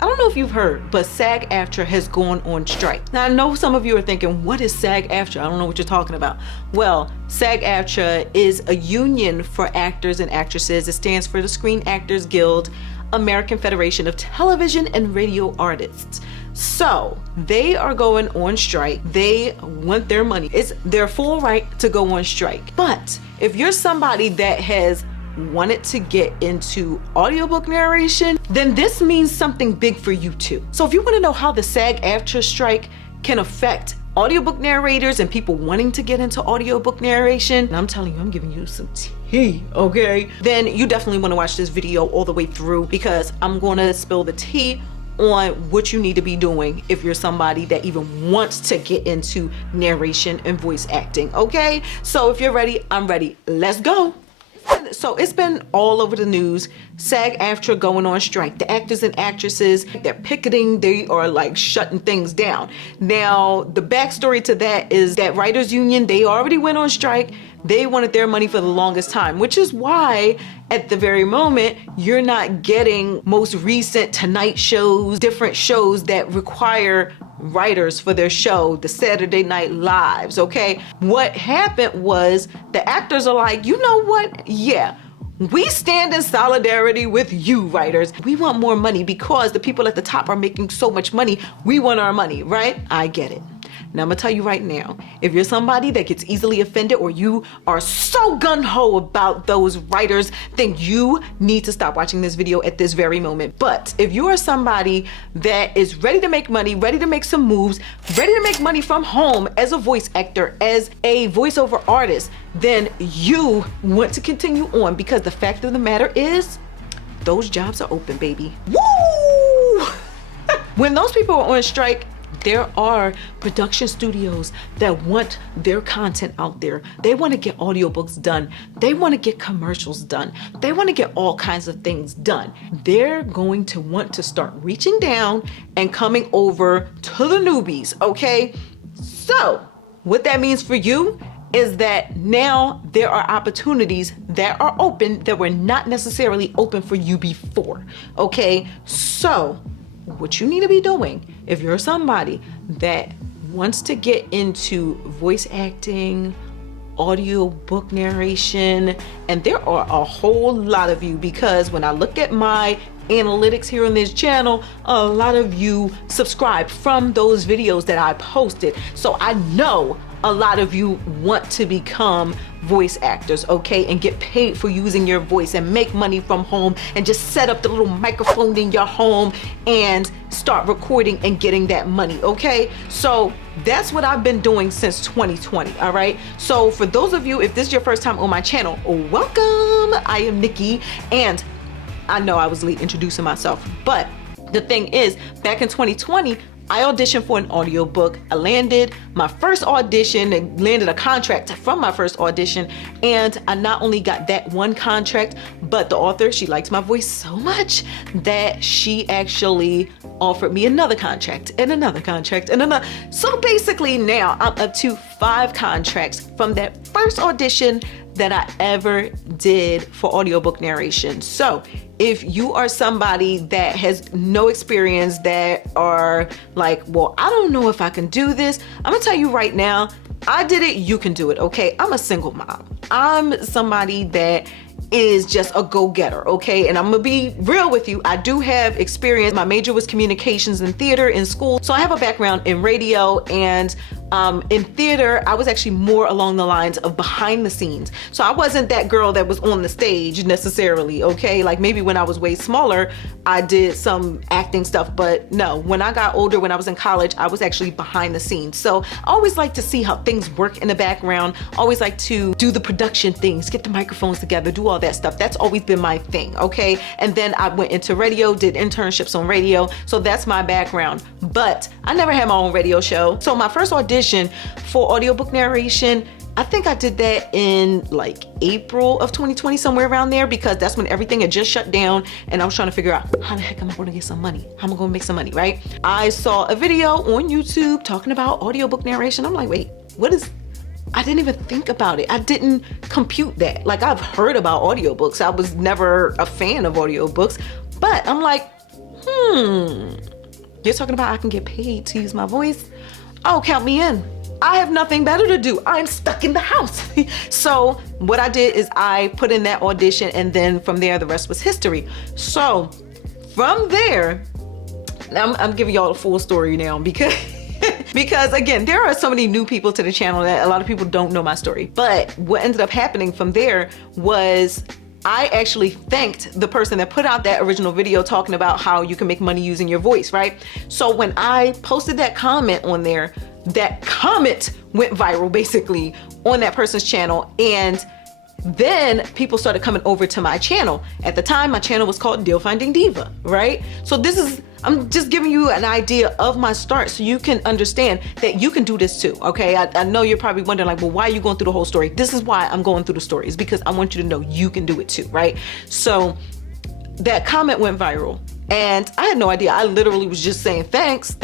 I don't know if you've heard, but SAG-AFTRA has gone on strike. Now, I know some of you are thinking, what is SAG-AFTRA? I don't know what you're talking about. Well, SAG-AFTRA is a union for actors and actresses. It stands for the Screen Actors Guild, American Federation of Television and Radio Artists. So they are going on strike. They want their money. It's their full right to go on strike. But if you're somebody that has wanted to get into audiobook narration, then this means something big for you too. So if you want to know how the SAG-AFTRA strike can affect audiobook narrators and people wanting to get into audiobook narration, and I'm telling you, I'm giving you some tea, okay? Then you definitely want to watch this video all the way through, because I'm going to spill the tea on what you need to be doing if you're somebody that even wants to get into narration and voice acting, okay? So if you're ready, I'm ready. Let's go. So it's been all over the news. SAG-AFTRA going on strike. The actors and actresses, they're picketing. They are like shutting things down. Now, the backstory to that is that writers union, they already went on strike. They wanted their money for the longest time, which is why at the very moment, you're not getting most recent Tonight shows, different shows that require writers for their show, the Saturday Night Lives, okay? What happened was the actors are like, you know what? Yeah, we stand in solidarity with you, writers. We want more money because the people at the top are making so much money. We want our money, right? I get it. Now, I'm gonna tell you right now, if you're somebody that gets easily offended or you are so gun-ho about those writers, then you need to stop watching this video at this very moment. But if you are somebody that is ready to make money, ready to make some moves, ready to make money from home as a voice actor, as a voiceover artist, then you want to continue on, because the fact of the matter is, those jobs are open, baby. Woo! When those people are on strike, there are production studios that want their content out there. They want to get audiobooks done. They want to get commercials done. They want to get all kinds of things done. They're going to want to start reaching down and coming over to the newbies, okay? So what that means for you is that now there are opportunities that are open that were not necessarily open for you before, okay? So what you need to be doing, if you're somebody that wants to get into voice acting, audiobook narration, and there are a whole lot of you, because when I look at my analytics here on this channel, a lot of you subscribe from those videos that I posted. So I know a lot of you want to become voice actors, okay, and get paid for using your voice and make money from home and just set up the little microphone in your home and start recording and getting that money, okay? So that's what I've been doing since 2020, all right? So for those of you, if this is your first time on my channel, welcome. I am Nikki, and I know I was late introducing myself, but the thing is, back in 2020, I auditioned for an audiobook. I landed my first audition and landed a contract from my first audition. And I not only got that one contract, but the author, she liked my voice so much that she actually offered me another contract and another contract and another. So basically now I'm up to 5 contracts from that first audition that I ever did for audiobook narration. So if you are somebody that has no experience, that are like, well, I don't know if I can do this, I'm gonna tell you right now, I did it, you can do it, okay? I'm a single mom. I'm somebody that is just a go-getter, okay? And I'm gonna be real with you. I do have experience. My major was communications and theater in school. So I have a background in radio, and in theater, I was actually more along the lines of behind the scenes. So I wasn't that girl that was on the stage necessarily, okay? Like maybe when I was way smaller, I did some acting stuff, but no, when I got older, when I was in college, I was actually behind the scenes. So I always like to see how things work in the background. Always like to do the production things, get the microphones together, do all that stuff. That's always been my thing, okay? And then I went into radio, did internships on radio. So that's my background, but I never had my own radio show. So my first audition for audiobook narration, I think I did that in like April of 2020, somewhere around there, because that's when everything had just shut down and I was trying to figure out how the heck am I going to get some money? How am I going to make some money, right? I saw a video on YouTube talking about audiobook narration. I'm like, wait, what is... I didn't even think about it. I didn't compute that. Like, I've heard about audiobooks. I was never a fan of audiobooks, but I'm like, You're talking about I can get paid to use my voice? Oh, count me in. I have nothing better to do. I'm stuck in the house. So what I did is I put in that audition, and then from there, the rest was history. So from there, I'm giving y'all a full story now because because again, there are so many new people to the channel that a lot of people don't know my story. But what ended up happening from there was I actually thanked the person that put out that original video talking about how you can make money using your voice, right? So when I posted that comment on there, that comment went viral basically on that person's channel, and then people started coming over to my channel. At the time, my channel was called Deal Finding Diva, right? So I'm just giving you an idea of my start so you can understand that you can do this too, okay? I know you're probably wondering like, well, why are you going through the whole story? This is why I'm going through the story, is because I want you to know you can do it too, right? So that comment went viral. And I had no idea. I literally was just saying thanks.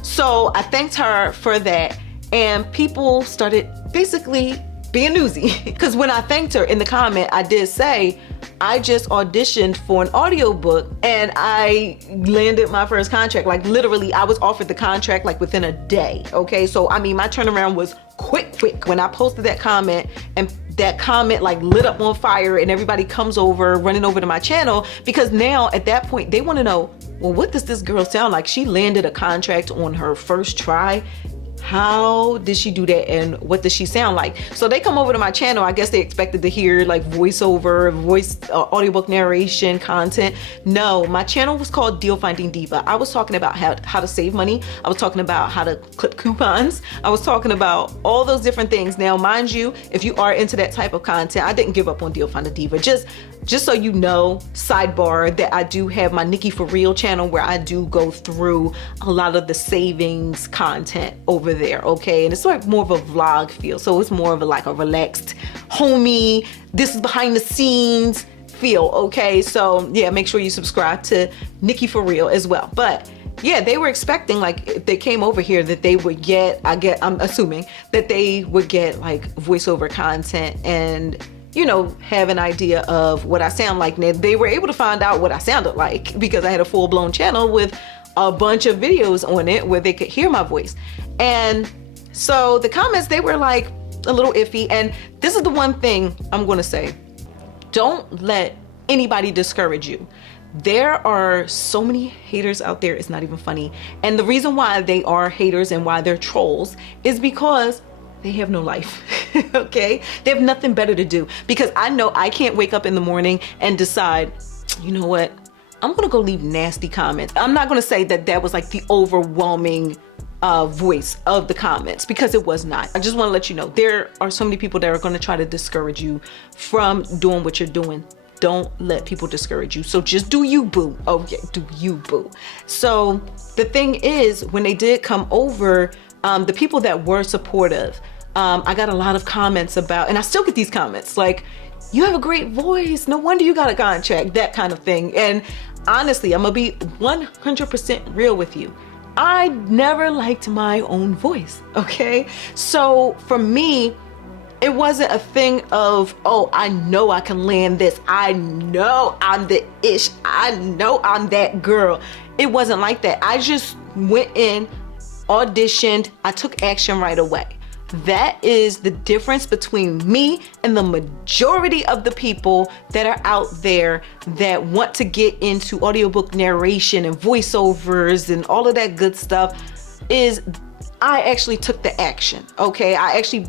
So I thanked her for that. And people started basically being newsy. Because when I thanked her in the comment, I did say, I just auditioned for an audiobook and I landed my first contract. Like literally, I was offered the contract like within a day. Okay. So, I mean, my turnaround was quick. When I posted that comment, and that comment like lit up on fire, and everybody comes over, running over to my channel, because now at that point they want to know, well, what does this girl sound like? She landed a contract on her first try. How did she do that, and what does she sound like? So they come over to my channel. I guess they expected to hear like voiceover, audiobook narration content. No, my channel was called Deal Finding Diva. I was talking about how to save money. I was talking about how to clip coupons. I was talking about all those different things. Now, mind you, if you are into that type of content, I didn't give up on Deal Finding Diva. Just so you know, sidebar, that I do have my Nikki For Real channel where I do go through a lot of the savings content over there, okay? And it's like more of a vlog feel. So it's more of a relaxed, homey, this is behind the scenes feel, okay? So yeah, make sure you subscribe to Nikki For Real as well. But yeah, they were expecting, like, if they came over here, that they would get, I'm assuming that they would get like voiceover content and, you know, have an idea of what I sound like. Now, they were able to find out what I sounded like because I had a full-blown channel with a bunch of videos on it where they could hear my voice. And so the comments, they were like a little iffy. And this is the one thing I'm going to say. Don't let anybody discourage you. There are so many haters out there, it's not even funny. And the reason why they are haters and why they're trolls is because they have no life, okay? They have nothing better to do, because I know I can't wake up in the morning and decide, you know what? I'm gonna go leave nasty comments. I'm not gonna say that that was like the overwhelming voice of the comments, because it was not. I just wanna let you know, there are so many people that are gonna try to discourage you from doing what you're doing. Don't let people discourage you. So just do you, boo. Oh yeah, do you, boo. So the thing is, when they did come over, the people that were supportive, I got a lot of comments about, and I still get these comments like, you have a great voice, no wonder you got a contract, that kind of thing. And honestly, I'm gonna be 100% real with you. I never liked my own voice, okay? So for me, it wasn't a thing of, oh, I know I can land this. I know I'm the ish. I know I'm that girl. It wasn't like that. I just went in, auditioned, I took action right away. That is the difference between me and the majority of the people that are out there that want to get into audiobook narration and voiceovers and all of that good stuff. Is I actually took the action, okay? I actually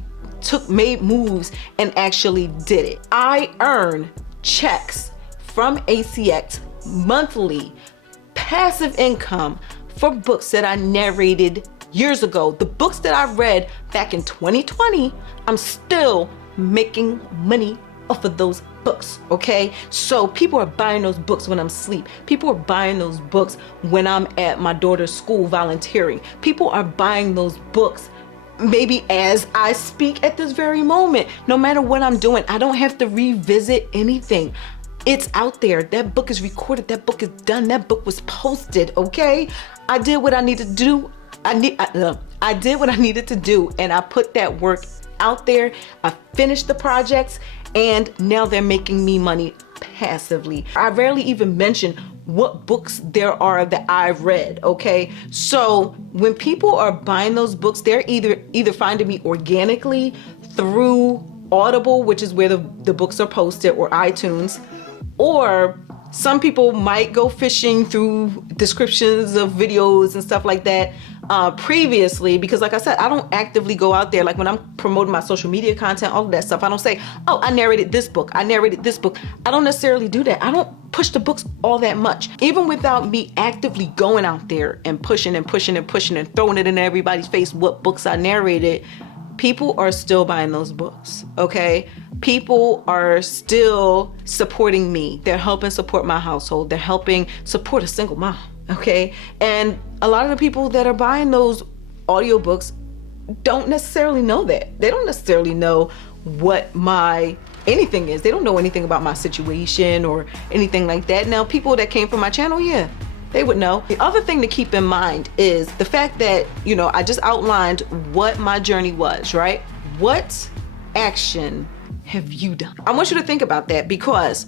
made moves and actually did it. I earn checks from ACX monthly, passive income for books that I narrated years ago. The books that I read back in 2020, I'm still making money off of those books, okay? So people are buying those books when I'm asleep. People are buying those books when I'm at my daughter's school volunteering. People are buying those books maybe as I speak at this very moment. No matter what I'm doing, I don't have to revisit anything. It's out there. That book is recorded. That book is done. That book was posted, okay? I did what I needed to do. I did what I needed to do, and I put that work out there. I finished the projects, and now they're making me money passively. I rarely even mention what books there are that I've read, okay? So when people are buying those books, they're either finding me organically through Audible, which is where the books are posted, or iTunes, or some people might go fishing through descriptions of videos and stuff like that previously, because like I said, I don't actively go out there. Like when I'm promoting my social media content, all of that stuff, I don't say, oh, I narrated this book, I narrated this book. I don't necessarily do that. I don't push the books all that much. Even without me actively going out there and pushing and pushing and pushing and throwing it in everybody's face what books I narrated, people are still buying those books, okay? People are still supporting me. They're helping support my household. They're helping support a single mom, okay? And a lot of the people that are buying those audiobooks don't necessarily know that. They don't necessarily know what my anything is. They don't know anything about my situation or anything like that. Now, people that came from my channel, yeah, they would know. The other thing to keep in mind is the fact that, you know, I just outlined what my journey was, right? What action have you done? I want you to think about that, because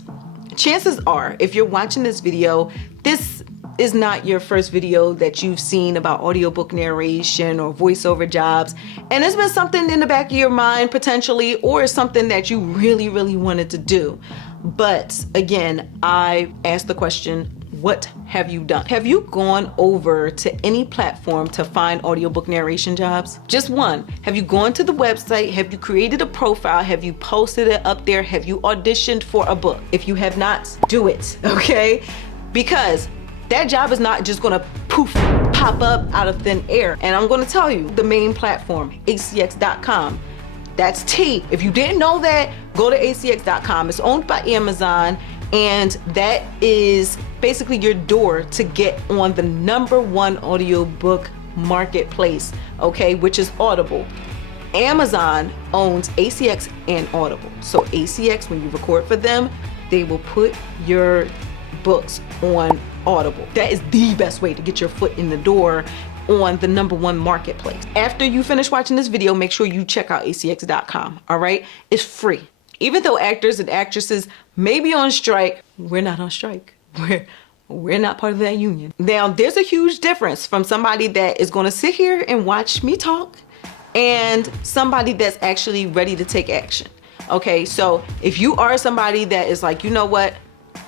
chances are, if you're watching this video, this is not your first video that you've seen about audiobook narration or voiceover jobs, and it's been something in the back of your mind potentially, or something that you really, really wanted to do. But again, I asked the question, what have you done? Have you gone over to any platform to find audiobook narration jobs? Just one. Have you gone to the website? Have you created a profile? Have you posted it up there? Have you auditioned for a book? If you have not, do it, okay? Because that job is not just gonna poof, pop up out of thin air. And I'm gonna tell you, the main platform, acx.com. That's T. If you didn't know that, go to acx.com. It's owned by Amazon, and that is basically your door to get on the #1 audiobook marketplace, okay, which is Audible. Amazon owns ACX and Audible. So ACX, when you record for them, they will put your books on Audible. That is the best way to get your foot in the door on the #1 marketplace. After you finish watching this video, make sure you check out acx.com, all right? It's free. Even though actors and actresses may be on strike, we're not on strike. We're not part of that union. Now, there's a huge difference from somebody that is gonna sit here and watch me talk and somebody that's actually ready to take action. Okay, so if you are somebody that is like, you know what,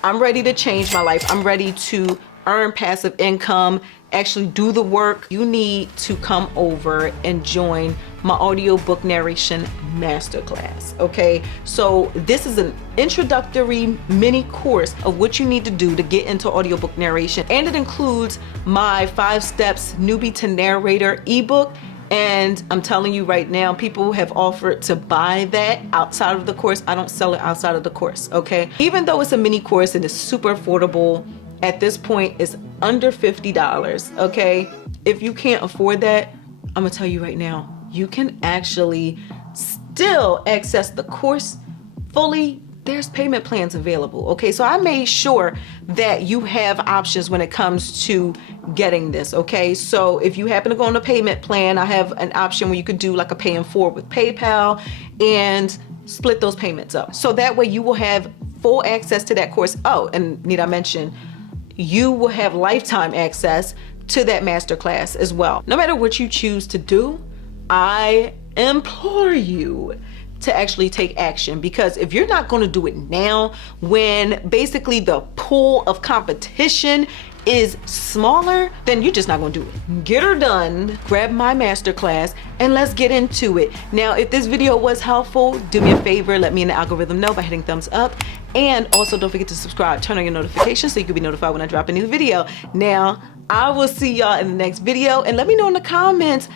I'm ready to change my life, I'm ready to earn passive income, actually do the work, you need to come over and join my audiobook narration masterclass, okay? So this is an introductory mini course of what you need to do to get into audiobook narration, and it includes my 5 steps Newbie to Narrator ebook. And I'm telling you right now, people have offered to buy that outside of the course. I don't sell it outside of the course, okay? Even though it's a mini course and it's super affordable, at this point it's under $50, okay? If you can't afford that, I'm gonna tell you right now, you can actually still access the course fully. There's payment plans available, okay? So I made sure that you have options when it comes to getting this, okay? So if you happen to go on a payment plan, I have an option where you could do like a pay in 4 with PayPal and split those payments up. So that way you will have full access to that course. Oh, and need I mention, you will have lifetime access to that masterclass as well. No matter what you choose to do, I implore you to actually take action, because if you're not going to do it now, when basically the pool of competition is smaller, then you're just not going to do it. Get her done, grab my masterclass, and let's get into it. Now, if this video was helpful, do me a favor, let me in the algorithm know by hitting thumbs up, and also don't forget to subscribe, turn on your notifications so you can be notified when I drop a new video. Now, I will see y'all in the next video, and let me know in the comments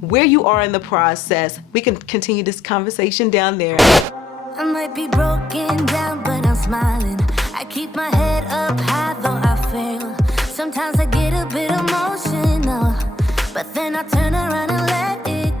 where you are in the process. We can continue this conversation down there. I might be broken down, but I'm smiling. I keep my head up high, though I fail. Sometimes I get a bit emotional, but then I turn around and let it